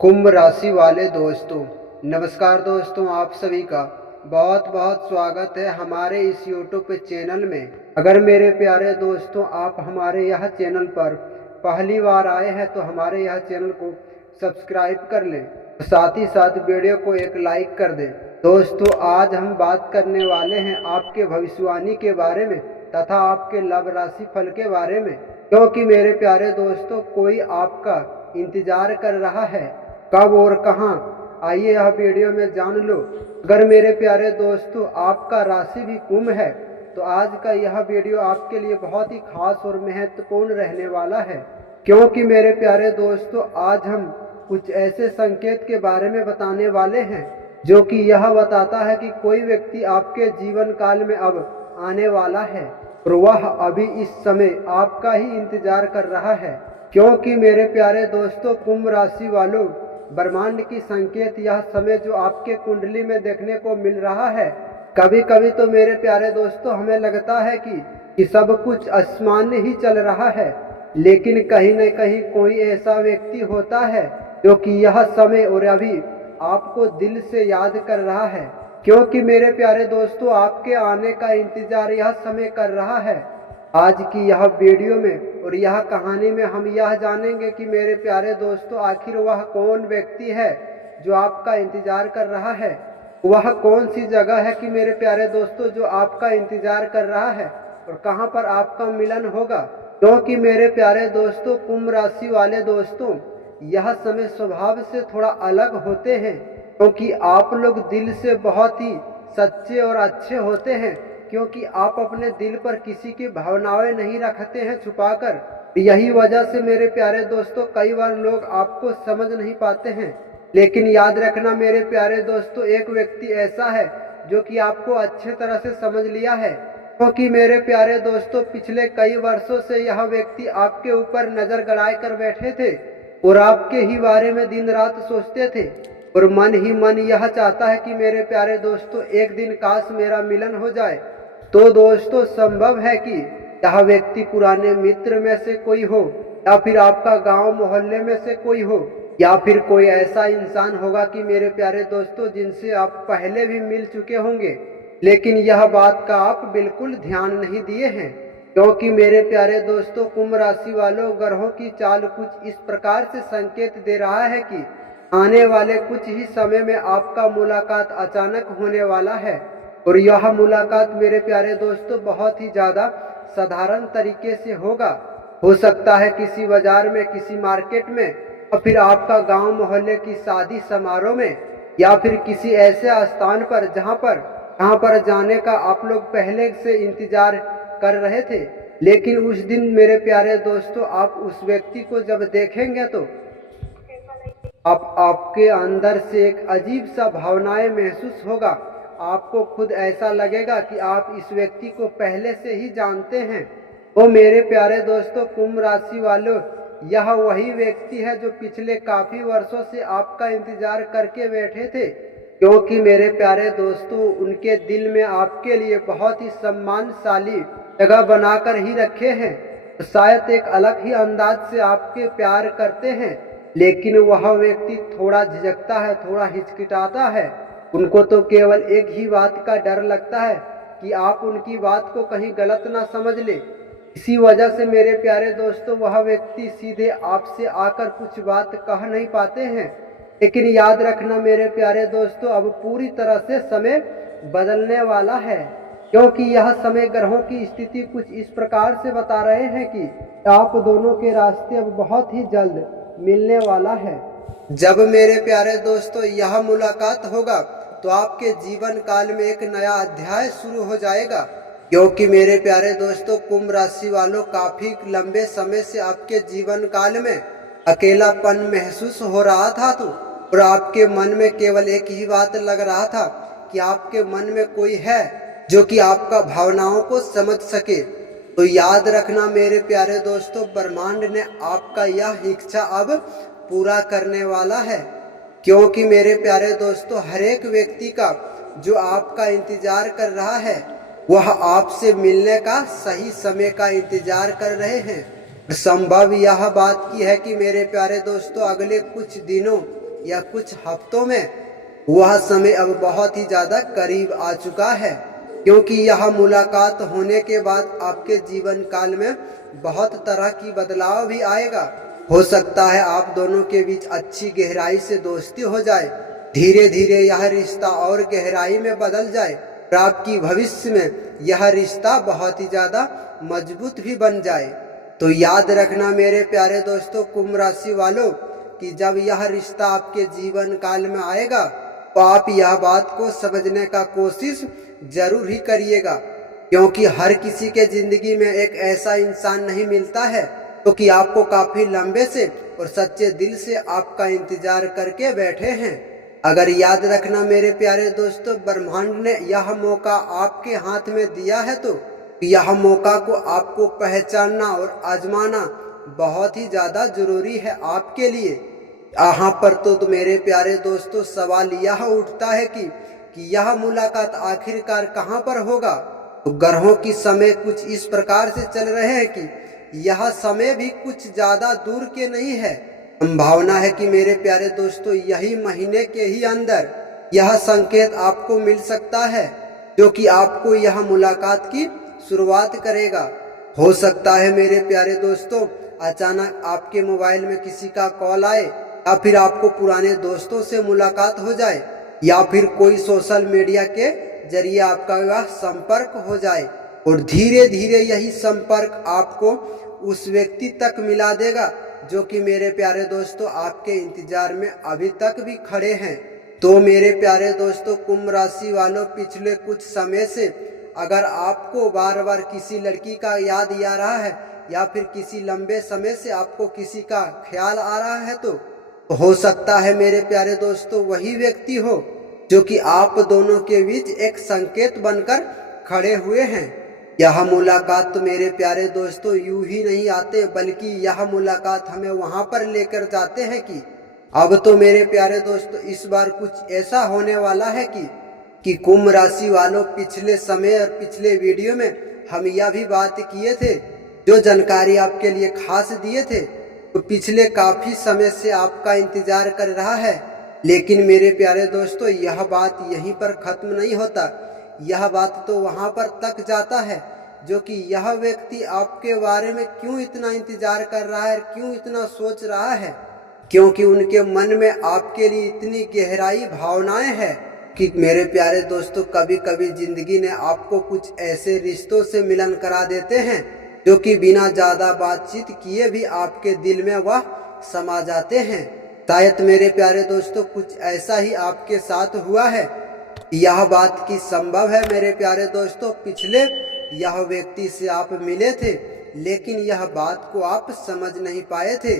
कुंभ राशि वाले दोस्तों, नमस्कार दोस्तों। आप सभी का बहुत बहुत स्वागत है हमारे इस YouTube चैनल में। अगर मेरे प्यारे दोस्तों आप हमारे यह चैनल पर पहली बार आए हैं तो हमारे यह चैनल को सब्सक्राइब कर लें, साथ ही साथ वीडियो को एक लाइक कर दें। दोस्तों आज हम बात करने वाले हैं आपके भविष्यवाणी के बारे में तथा आपके लव राशि फल के बारे में, क्योंकि मेरे प्यारे दोस्तों कोई आपका इंतजार कर रहा है कब और कहां, आइए यह वीडियो में जान लो। अगर मेरे प्यारे दोस्तों आपका राशि भी कुंभ है तो आज का यह वीडियो आपके लिए बहुत ही खास और महत्वपूर्ण रहने वाला है, क्योंकि मेरे प्यारे दोस्तों आज हम कुछ ऐसे संकेत के बारे में बताने वाले हैं जो कि यह बताता है कि कोई व्यक्ति आपके जीवन काल में अब आने वाला है और वह अभी इस समय आपका ही इंतजार कर रहा है। क्योंकि मेरे प्यारे दोस्तों कुंभ राशि वालों, ब्रह्मांड की संकेत यह समय जो आपके कुंडली में देखने को मिल रहा है, कभी कभी तो मेरे प्यारे दोस्तों हमें लगता है कि सब कुछ आसमान्य ही चल रहा है, लेकिन कहीं न कहीं कोई ऐसा व्यक्ति होता है जो कि यह समय और अभी आपको दिल से याद कर रहा है, क्योंकि मेरे प्यारे दोस्तों आपके आने का इंतजार यह समय कर रहा है। आज की यह वीडियो में और यह कहानी में हम यह जानेंगे कि मेरे प्यारे दोस्तों आखिर वह कौन व्यक्ति है जो आपका इंतजार कर रहा है, वह कौन सी जगह है कि मेरे प्यारे दोस्तों जो आपका इंतजार कर रहा है और कहां पर आपका मिलन होगा। क्योंकि मेरे प्यारे दोस्तों कुंभ राशि वाले दोस्तों, यह समय स्वभाव से थोड़ा अलग होते हैं, क्योंकि आप लोग दिल से बहुत ही सच्चे और अच्छे होते हैं, क्योंकि आप अपने दिल पर किसी की भावनाएं नहीं रखते हैं छुपाकर। यही वजह से मेरे प्यारे दोस्तों कई बार लोग आपको समझ नहीं पाते हैं, लेकिन याद रखना मेरे प्यारे दोस्तों एक व्यक्ति ऐसा है जो कि आपको अच्छे तरह से समझ लिया है, क्योंकि मेरे प्यारे दोस्तों पिछले कई वर्षों से यह व्यक्ति आपके ऊपर नजर गड़ाए कर बैठे थे और आपके ही बारे में दिन रात सोचते थे और मन ही मन यह चाहता है कि मेरे प्यारे दोस्तों एक दिन काश मेरा मिलन हो जाए। तो दोस्तों संभव है कि यह व्यक्ति पुराने मित्र में से कोई हो, या फिर आपका गांव मोहल्ले में से कोई हो, या फिर कोई ऐसा इंसान होगा कि मेरे प्यारे दोस्तों जिनसे आप पहले भी मिल चुके होंगे, लेकिन यह बात का आप बिल्कुल ध्यान नहीं दिए हैं। क्योंकि मेरे प्यारे दोस्तों कुंभ राशि वालों, ग्रहों की चाल कुछ इस प्रकार से संकेत दे रहा है कि आने वाले कुछ ही समय में आपका मुलाकात अचानक होने वाला है और यह मुलाकात मेरे प्यारे दोस्तों बहुत ही ज्यादा साधारण तरीके से होगा। हो सकता है किसी बाजार में, किसी मार्केट में, और फिर आपका गांव मोहल्ले की शादी समारोह में, या फिर किसी ऐसे स्थान पर जहां पर जाने का आप लोग पहले से इंतजार कर रहे थे। लेकिन उस दिन मेरे प्यारे दोस्तों आप उस व्यक्ति को जब देखेंगे तो आपके अंदर से एक अजीब सा भावनाएं महसूस होगा। आपको खुद ऐसा लगेगा कि आप इस व्यक्ति को पहले से ही जानते हैं। तो मेरे प्यारे दोस्तों कुंभ राशि वालों, यह वही व्यक्ति है जो पिछले काफी वर्षों से आपका इंतजार करके बैठे थे, क्योंकि मेरे प्यारे दोस्तों उनके दिल में आपके लिए बहुत ही सम्मानशाली जगह बनाकर ही रखे हैं। तो शायद एक अलग ही अंदाज से आपके प्यार करते हैं, लेकिन वह व्यक्ति थोड़ा झिझकता है, थोड़ा हिचकिचाता है। उनको तो केवल एक ही बात का डर लगता है कि आप उनकी बात को कहीं गलत ना समझ ले। इसी वजह से मेरे प्यारे दोस्तों वह व्यक्ति सीधे आपसे आकर कुछ बात कह नहीं पाते हैं। लेकिन याद रखना मेरे प्यारे दोस्तों अब पूरी तरह से समय बदलने वाला है, क्योंकि यह समय ग्रहों की स्थिति कुछ इस प्रकार से बता रहे हैं कि आप दोनों के रास्ते अब बहुत ही जल्द मिलने वाला है। जब मेरे प्यारे दोस्तों यह मुलाकात होगा तो आपके जीवन काल में एक नया अध्याय शुरू हो जाएगा, क्योंकि मेरे प्यारे दोस्तों कुंभ राशि वालों काफी लंबे समय से आपके जीवन काल में अकेलापन महसूस हो रहा था तो और आपके मन में केवल एक ही बात लग रहा था कि आपके मन में कोई है जो कि आपका भावनाओं को समझ सके। तो याद रखना मेरे प्यारे दोस्तों ब्रह्मांड ने आपका यह इच्छा अब पूरा करने वाला है, क्योंकि मेरे प्यारे दोस्तों हर एक व्यक्ति का जो आपका इंतजार कर रहा है वह आपसे मिलने का सही समय का इंतजार कर रहे हैं। संभव यह बात की है कि मेरे प्यारे दोस्तों अगले कुछ दिनों या कुछ हफ्तों में, वह समय अब बहुत ही ज़्यादा करीब आ चुका है, क्योंकि यह मुलाकात होने के बाद आपके जीवन काल में बहुत तरह की बदलाव भी आएगा। हो सकता है आप दोनों के बीच अच्छी गहराई से दोस्ती हो जाए, धीरे धीरे यह रिश्ता और गहराई में बदल जाए और आपकी भविष्य में यह रिश्ता बहुत ही ज़्यादा मजबूत भी बन जाए। तो याद रखना मेरे प्यारे दोस्तों कुंभ राशि वालों कि जब यह रिश्ता आपके जीवन काल में आएगा तो आप यह बात को समझने का कोशिश जरूर ही करिएगा, क्योंकि हर किसी के जिंदगी में एक ऐसा इंसान नहीं मिलता है तो कि आपको काफी लंबे से और सच्चे दिल से आपका इंतजार करके बैठे हैं। अगर याद रखना मेरे प्यारे दोस्तों, ब्रह्मांड ने यह मौका आपके हाथ में दिया है तो यह मौका को आपको पहचानना और आजमाना बहुत ही ज्यादा जरूरी है आपके लिए। यहाँ पर तो मेरे प्यारे दोस्तों सवाल यह उठता है कि यह मुलाकात आखिरकार कहाँ पर होगा। तो ग्रहों की समय कुछ इस प्रकार से चल रहे हैं कि यह समय भी कुछ ज्यादा दूर के नहीं है। संभावना है कि मेरे प्यारे दोस्तों यही महीने के ही अंदर यह संकेत आपको मिल सकता है, जो कि आपको यह मुलाकात की शुरुआत करेगा। हो सकता है मेरे प्यारे दोस्तों अचानक आपके मोबाइल में किसी का कॉल आए, या फिर आपको पुराने दोस्तों से मुलाकात हो जाए, या फिर कोई सोशल मीडिया के जरिए आपका वह संपर्क हो जाए और धीरे धीरे यही संपर्क आपको उस व्यक्ति तक मिला देगा जो कि मेरे प्यारे दोस्तों आपके इंतजार में अभी तक भी खड़े हैं। तो मेरे प्यारे दोस्तों कुंभ राशि वालों, पिछले कुछ समय से अगर आपको बार बार किसी लड़की का याद आ रहा है या फिर किसी लंबे समय से आपको किसी का ख्याल आ रहा है तो हो सकता है मेरे प्यारे दोस्तों वही व्यक्ति हो जो कि आप दोनों के बीच एक संकेत बनकर खड़े हुए हैं। यह मुलाकात तो मेरे प्यारे दोस्तों यूं ही नहीं आते, बल्कि यह मुलाकात हमें वहां पर लेकर जाते हैं कि अब तो मेरे प्यारे दोस्तों इस बार कुछ ऐसा होने वाला है कि कुंभ राशि वालों, पिछले समय और पिछले वीडियो में हम यह भी बात किए थे, जो जानकारी आपके लिए खास दिए थे, तो पिछले काफी समय से आपका इंतजार कर रहा है। लेकिन मेरे प्यारे दोस्तों यह बात यहीं पर खत्म नहीं होता, यह बात तो वहां पर तक जाता है जो कि यह व्यक्ति आपके बारे में क्यों इतना इंतजार कर रहा है, क्यों इतना सोच रहा है, क्योंकि उनके मन में आपके लिए इतनी गहराई भावनाएं हैं कि मेरे प्यारे दोस्तों कभी कभी जिंदगी ने आपको कुछ ऐसे रिश्तों से मिलन करा देते हैं जो कि बिना ज्यादा बातचीत किए भी आपके दिल में वह समा जाते हैं। शायद मेरे प्यारे दोस्तों कुछ ऐसा ही आपके साथ हुआ है। यह बात की संभव है मेरे प्यारे दोस्तों, पिछले यह व्यक्ति से आप मिले थे लेकिन यह बात को आप समझ नहीं पाए थे।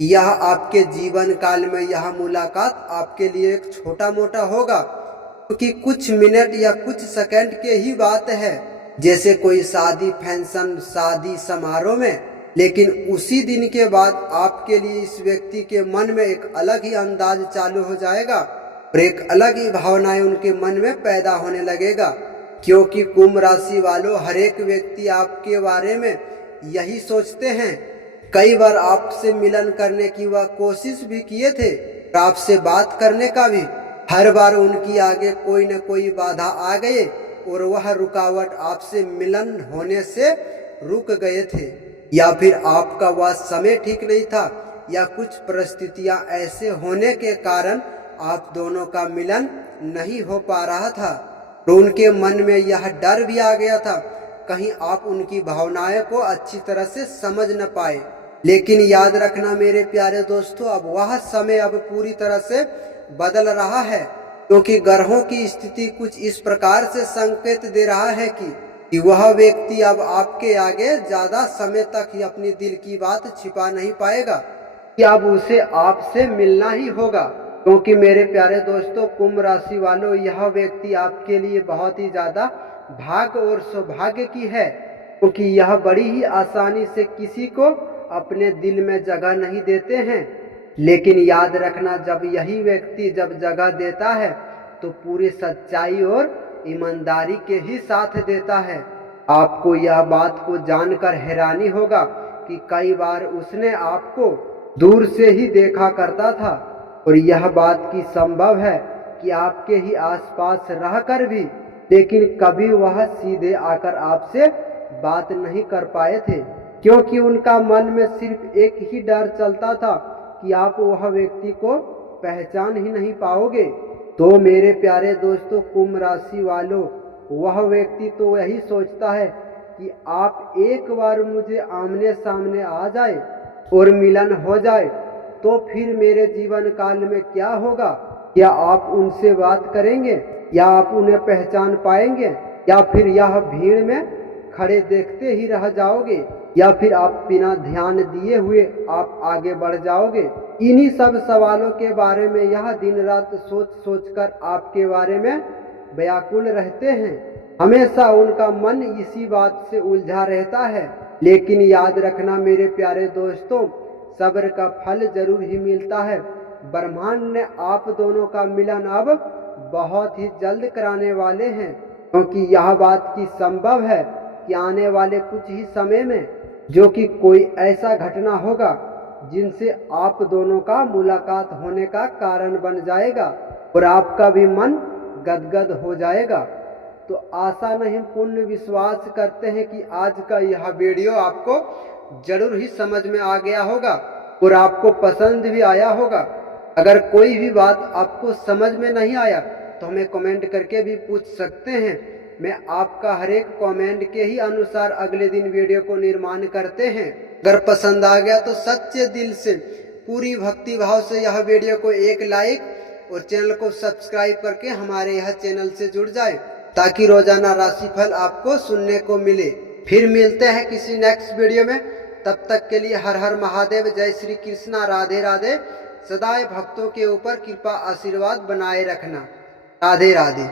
यह आपके जीवन काल में यह मुलाकात आपके लिए एक छोटा मोटा होगा, क्योंकि कुछ मिनट या कुछ सेकंड के ही बात है, जैसे कोई शादी फंक्शन, शादी समारोह में। लेकिन उसी दिन के बाद आपके लिए इस व्यक्ति के मन में एक अलग ही अंदाज चालू हो जाएगा और एक अलग ही भावनाएं उनके मन में पैदा होने लगेगा, क्योंकि कुंभ राशि वालों हर एक व्यक्ति आपके बारे में यही सोचते हैं। कई बार आपसे मिलन करने की वह कोशिश भी किए थे और आपसे बात करने का भी, हर बार उनकी आगे कोई न कोई बाधा आ गए और वह रुकावट आपसे मिलन होने से रुक गए थे, या फिर आपका वह समय ठीक नहीं था, या कुछ परिस्थितियां ऐसे होने के कारण आप दोनों का मिलन नहीं हो पा रहा था। तो उनके मन में यह डर भी आ गया था कहीं आप उनकी भावनाएं को अच्छी तरह से समझ न पाए। लेकिन याद रखना मेरे प्यारे दोस्तों, अब वह समय अब पूरी तरह से बदल रहा है, क्योंकि ग्रहों की स्थिति कुछ इस प्रकार से संकेत दे रहा है कि वह व्यक्ति अब आपके आगे ज्यादा समय तक ही अपनी दिल की बात छिपा नहीं पाएगा, कि अब उसे आपसे मिलना ही होगा। क्योंकि मेरे प्यारे दोस्तों कुंभ राशि वालों, यह व्यक्ति आपके लिए बहुत ही ज्यादा भाग्य और सौभाग्य की है, क्योंकि यह बड़ी ही आसानी से किसी को अपने दिल में जगह नहीं देते हैं। लेकिन याद रखना, जब यही व्यक्ति जब जगह देता है तो पूरी सच्चाई और ईमानदारी के ही साथ देता है। आपको यह बात को जानकर हैरानी होगा कि कई बार उसने आपको दूर से ही देखा करता था, और यह बात की संभव है कि आपके ही आसपास रहकर भी, लेकिन कभी वह सीधे आकर आपसे बात नहीं कर पाए थे, क्योंकि उनका मन में सिर्फ एक ही डर चलता था कि आप वह व्यक्ति को पहचान ही नहीं पाओगे। तो मेरे प्यारे दोस्तों, कुंभ राशि वालों, वह व्यक्ति तो यही सोचता है कि आप एक बार मुझे आमने सामने आ जाए और मिलन हो जाए, तो फिर मेरे जीवन काल में क्या होगा? क्या आप उनसे बात करेंगे, या आप उन्हें पहचान पाएंगे, या फिर यह भीड़ में खड़े देखते ही रह जाओगे, या फिर आप बिना ध्यान दिए हुए आप आगे बढ़ जाओगे? इन्हीं सब सवालों के बारे में यह दिन रात सोच सोच कर आपके बारे में व्याकुल रहते हैं। हमेशा उनका मन इसी बात से उलझा रहता है। लेकिन याद रखना मेरे प्यारे दोस्तों, सब्र का फल जरूर ही मिलता है। ब्रह्मांड ने आप दोनों का मिलन अब बहुत ही जल्द कराने वाले हैं, क्योंकि यह बात की संभव है कि आने वाले कुछ ही समय में जो कि कोई ऐसा घटना होगा जिनसे आप दोनों का मुलाकात होने का कारण बन जाएगा और आपका भी मन गदगद हो जाएगा। तो आशा नहीं पूर्ण विश्वास करते हैं कि आज का यह वीडियो आपको जरूर ही समझ में आ गया होगा और आपको पसंद भी आया होगा। अगर कोई भी बात आपको समझ में नहीं आया तो हमें कमेंट करके भी पूछ सकते हैं। मैं आपका हर एक कमेंट के ही अनुसार अगले दिन वीडियो को निर्माण करते हैं। अगर पसंद आ गया तो सच्चे दिल से पूरी भक्ति भाव से यह वीडियो को एक लाइक और चैनल को सब्सक्राइब करके हमारे यह चैनल से जुड़ जाए, ताकि रोजाना राशिफल आपको सुनने को मिले। फिर मिलते हैं किसी नेक्स्ट वीडियो में। तब तक के लिए हर हर महादेव, जय श्री कृष्णा, राधे राधे। सदाए भक्तों के ऊपर कृपा आशीर्वाद बनाए रखना। राधे राधे।